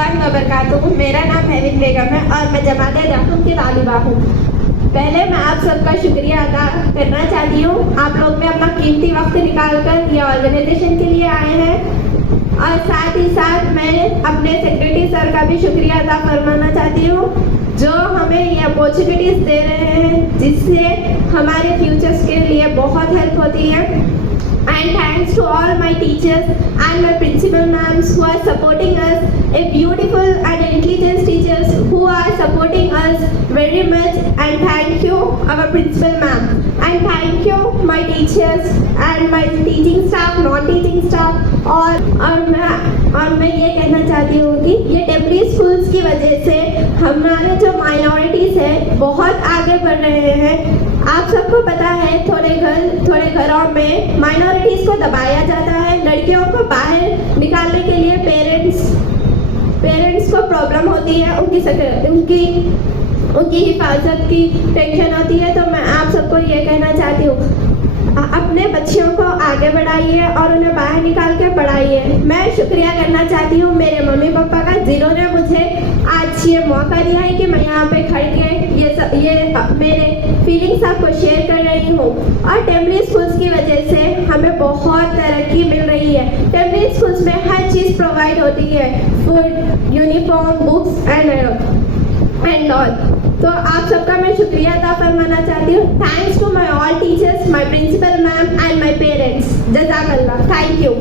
वरहमतुल्लाहि वबरकातुहू। मेरा नाम हैविन बेगम है और मैं जमात दाखिल की तालिबा हूँ। पहले मैं आप सबका शुक्रिया अदा करना चाहती हूँ। आप लोग ने अपना कीमती वक्त निकाल कर ये ऑर्गेनाइजेशन के लिए आए हैं और साथ ही साथ मैं अपने सेक्रेटरी सर का भी शुक्रिया अदा फरमाना चाहती हूँ जो हमें ये अपॉर्चुनिटीज़ दे रहे हैं जिससे हमारे फ्यूचर्स के लिए बहुत हेल्प होती है। And thanks to all my teachers and my principal ma'ams who are supporting us, a beautiful and intelligent teachers who are supporting us very much. And thank you our principal ma'am. And thank you my teachers and my teaching staff, non-teaching staff. और मैं ये कहना चाहती हूँ कि ये temporary schools की वजह से हमारे जो माइनॉरिटीज़ है बहुत आगे बढ़ रहे हैं। आप सबको पता है थोड़े घरों में माइनॉरिटीज़ को दबाया जाता है। लड़कियों को बाहर निकालने के लिए पेरेंट्स को प्रॉब्लम होती है, उनकी हिफाजत की टेंशन होती है। तो मैं आप सबको ये कहना चाहती हूँ अपने बच्चियों को आगे बढ़ाइए और उन्हें बाहर निकाल के पढ़ाइए। मैं शुक्रिया करना चाहती हूँ मेरे मम्मी पापा का जिन्होंने मुझे आज ये मौका दिया है कि मैं यहाँ पे खड़ के ये मेरे फीलिंग्स आपको शेयर कर रही हूँ। और टेम्परी स्कूल्स की वजह से हमें बहुत तरक्की मिल रही है। टेम्परी स्कूल्स में हर चीज़ प्रोवाइड होती है, food, uniform, books and all. तो आप सबका मैं शुक्रिया अदा फरमाना चाहती हूँ। Thanks to my all teachers, my principal ma'am and my parents. जज़ाकल्लाह। Thank you.